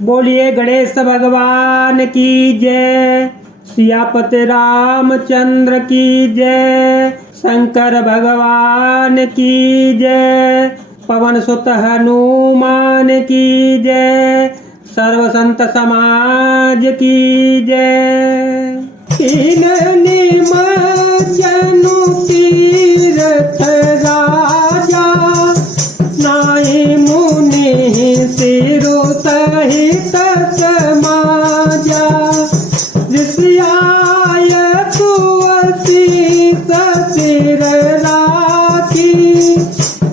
बोलिए गणेश भगवान की जय, सियापति रामचंद्र की जय, शंकर भगवान की जय, पवन सुत हनुमान की जय, सर्व संत समाज की जय। तीन नियम जनु तीर्थ राजा, नाहि मुनि सिरु सहित समाजा। ऋषियाय तुलसी सिर राखी,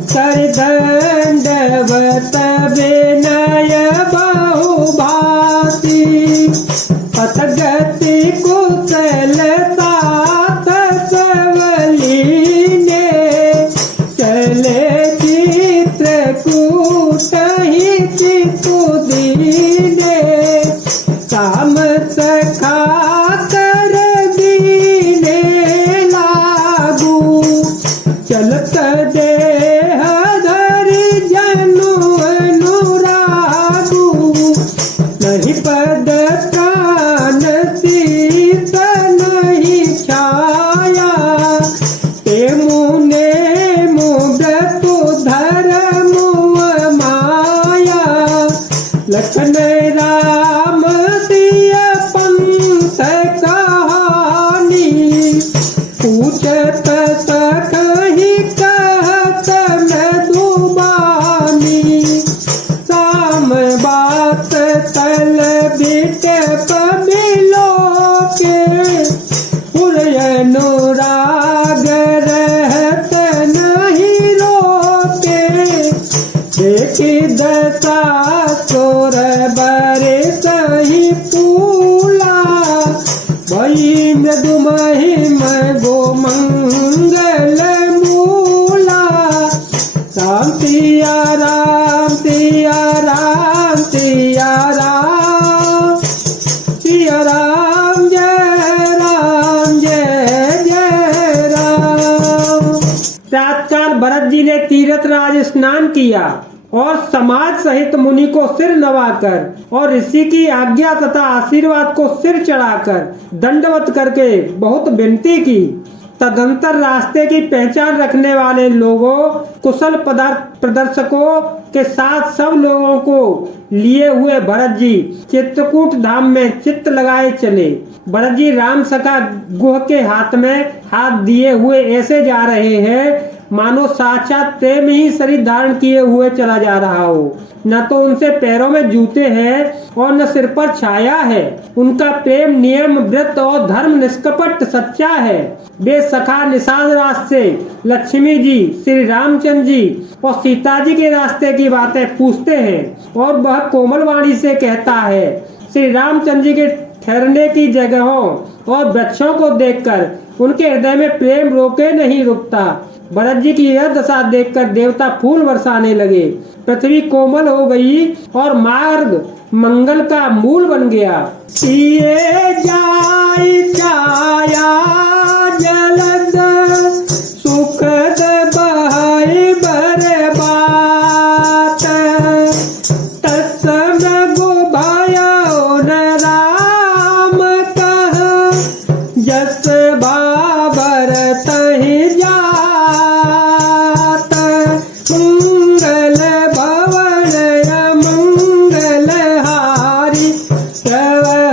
कर दंडवत विनय बहुभाषी। पथगति कुशल साथ सवलीने, चले चित्रकूट ही चितुदीने। काम सखा कर दीने लागू, चलत देह धरि जनु अनुरागू। नहीं पद प्राण शीत नहीं छाया, ते मुने मुव्रत धर्म माया। लखन राम सिय पंथ कहानी, पूछत सखहि कहत मधुबानी। साम बात तल बिट पबिलो के, पुर अनुराग रहत नहीं रोके। देखी दशा सोर बरे सही फूला, भई मृदु महिम गो मंगल मूला। राम सिया राम सिया राम सिया राम, सिया राम जय जय राम। तत्काल भरत जी ने तीर्थराज स्नान किया और समाज सहित मुनि को सिर नवाकर और ऋषि की आज्ञा तथा आशीर्वाद को सिर चढ़ाकर दंडवत करके बहुत विनती की। तदंतर रास्ते की पहचान रखने वाले लोगों, कुशल पदार्थ प्रदर्शकों के साथ सब लोगों को लिए हुए भरत जी चित्रकूट धाम में चित्त लगाए चले। भरत जी राम सखा गुह के हाथ में हाथ दिए हुए ऐसे जा रहे हैं मानो साक्षात प्रेम ही शरीर धारण किए हुए चला जा रहा हो। न तो उनसे पैरों में जूते हैं और न सिर पर छाया है। उनका प्रेम नियम व्रत और धर्म निष्कपट सच्चा है। वे सखा निषाद रास्ते लक्ष्मी जी, श्री रामचंद्र जी और सीता जी के रास्ते की बातें पूछते हैं और वह कोमल वाणी से कहता है। श्री रामचंद्र जी के ठहरने की जगहों और वृक्षों को देखकर उनके हृदय में प्रेम रोके नहीं रुकता। भरत जी की यह दशा देखकर देवता फूल बरसाने लगे। पृथ्वी कोमल हो गई और मार्ग मंगल का मूल बन गया। पिए जाय छाया जलद, सुखद बहाय बरबात। तत्सम गो भयो न राम कह, जस बाबर तहि जात। मंगल भवन मंगल हारी,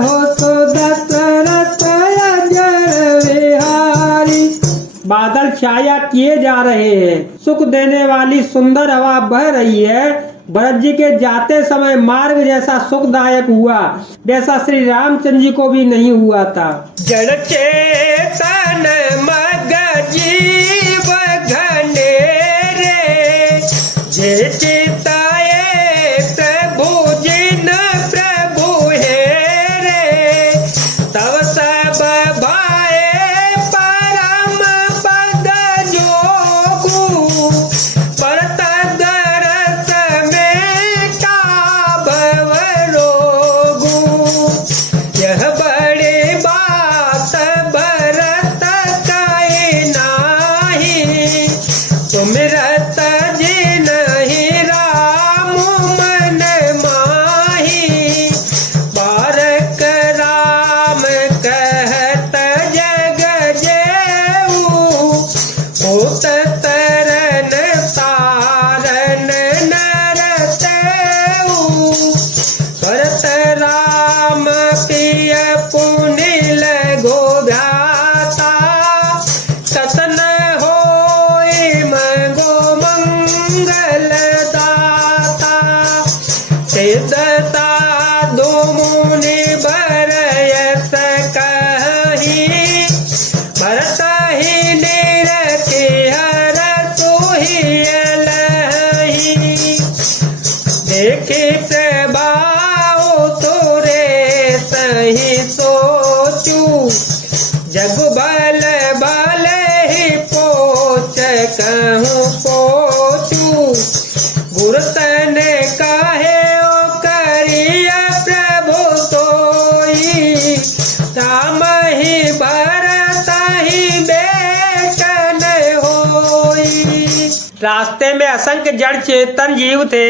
हो तो दशरथ अजर विहारी। बादल छाया किए जा रहे हैं, सुख देने वाली सुंदर हवा बह रही है। भरत जी के जाते समय मार्ग जैसा सुखदायक हुआ जैसा श्री रामचंद्र जी को भी नहीं हुआ था। जड़ चेतन मग जीव घनेरे, जे चिताए प्रभु जिन प्रभु हेरे। तव सब भाए परम पद जोगु, परत दरस में का भव रोगु। यह बड़ी बात भरत कहि नाही, साधु मुनि बरयस कही, भरत ही निरखि हर तुहि अलहि। देखि प्रभाव तोरे सही सोचू, जग बल बल ही पोच कहूँ पोचू। गुरतन काहे ओ करिया प्रभु सोई, राम ही भरत ही बेकन होई। रास्ते में असंख्य जड़ चेतन जीव थे,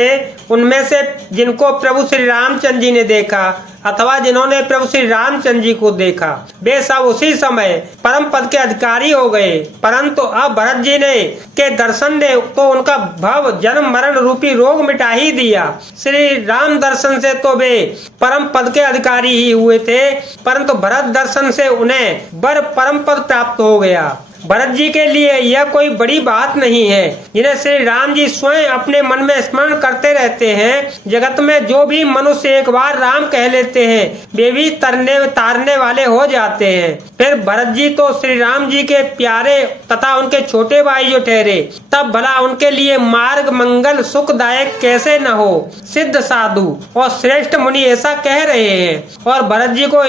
उनमें से जिनको प्रभु श्री रामचंद्र जी ने देखा अथवा जिन्होंने प्रभु श्री रामचंद्र जी को देखा, वे सब उसी समय परम पद के अधिकारी हो गए। परंतु अब भरत जी ने के दर्शन ने तो उनका भव जन्म मरण रूपी रोग मिटा ही दिया। श्री राम दर्शन से तो वे परम पद के अधिकारी ही हुए थे, परंतु भरत दर्शन से उन्हें बर परम पद प्राप्त हो गया। भरत जी के लिए यह कोई बड़ी बात नहीं है, जिन्हें श्री राम जी स्वयं अपने मन में स्मरण करते रहते हैं। जगत में जो भी मनुष्य एक बार राम कह लेते हैं, वे भी तारने वाले हो जाते हैं। फिर भरत जी तो श्री राम जी के प्यारे तथा उनके छोटे भाई जो ठहरे, तब भला उनके लिए मार्ग मंगल सुखदायक कैसे न हो। सिद्ध साधु और श्रेष्ठ मुनि ऐसा कह रहे हैं और भरत जी को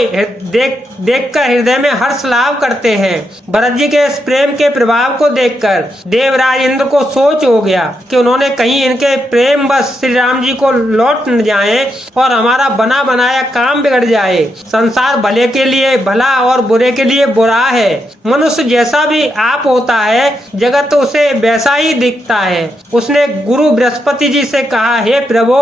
देख कर हृदय में हर्ष लाभ करते हैं। भरत जी के प्रेम के प्रभाव को देखकर देवराज इंद्र को सोच हो गया कि उन्होंने कहीं इनके प्रेम बस श्री राम जी को लौट न जाए और हमारा बना बनाया काम बिगड़ जाए। संसार भले के लिए भला और बुरे के लिए बुरा है। मनुष्य जैसा भी आप होता है, जगत उसे वैसा ही दिखता है। उसने गुरु बृहस्पति जी से कहा, हे प्रभु,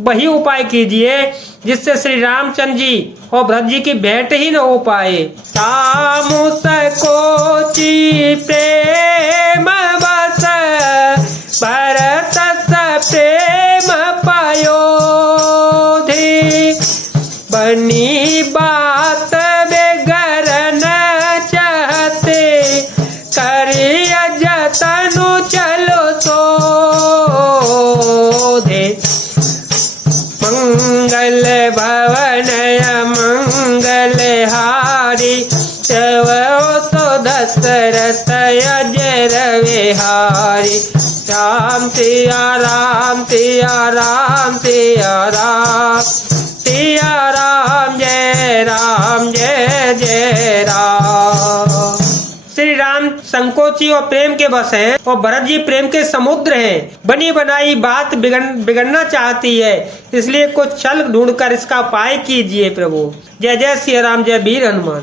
वही उपाय कीजिए जिससे श्री रामचंद्र जी और भरत जी की भेंट ही न हो पाए। सामु सकोचि प्रेम बस, भरत प्रेम पायो धी। बनी बात बेगर न चाहते, करिया जतनु चलो सो धे। मंगल भवन मंगल हारी, तो दशरथ अजर विहारी। राम सिया राम सिया राम सिया राम, सिया राम जय जय राम। श्री राम संकोची और प्रेम के बस हैं और भरत जी प्रेम के समुद्र हैं। बनी बनाई बात बिगड़ना चाहती है, इसलिए कुछ छल ढूंढकर इसका उपाय कीजिए प्रभु। जय जय श्री राम, जय वीर हनुमान।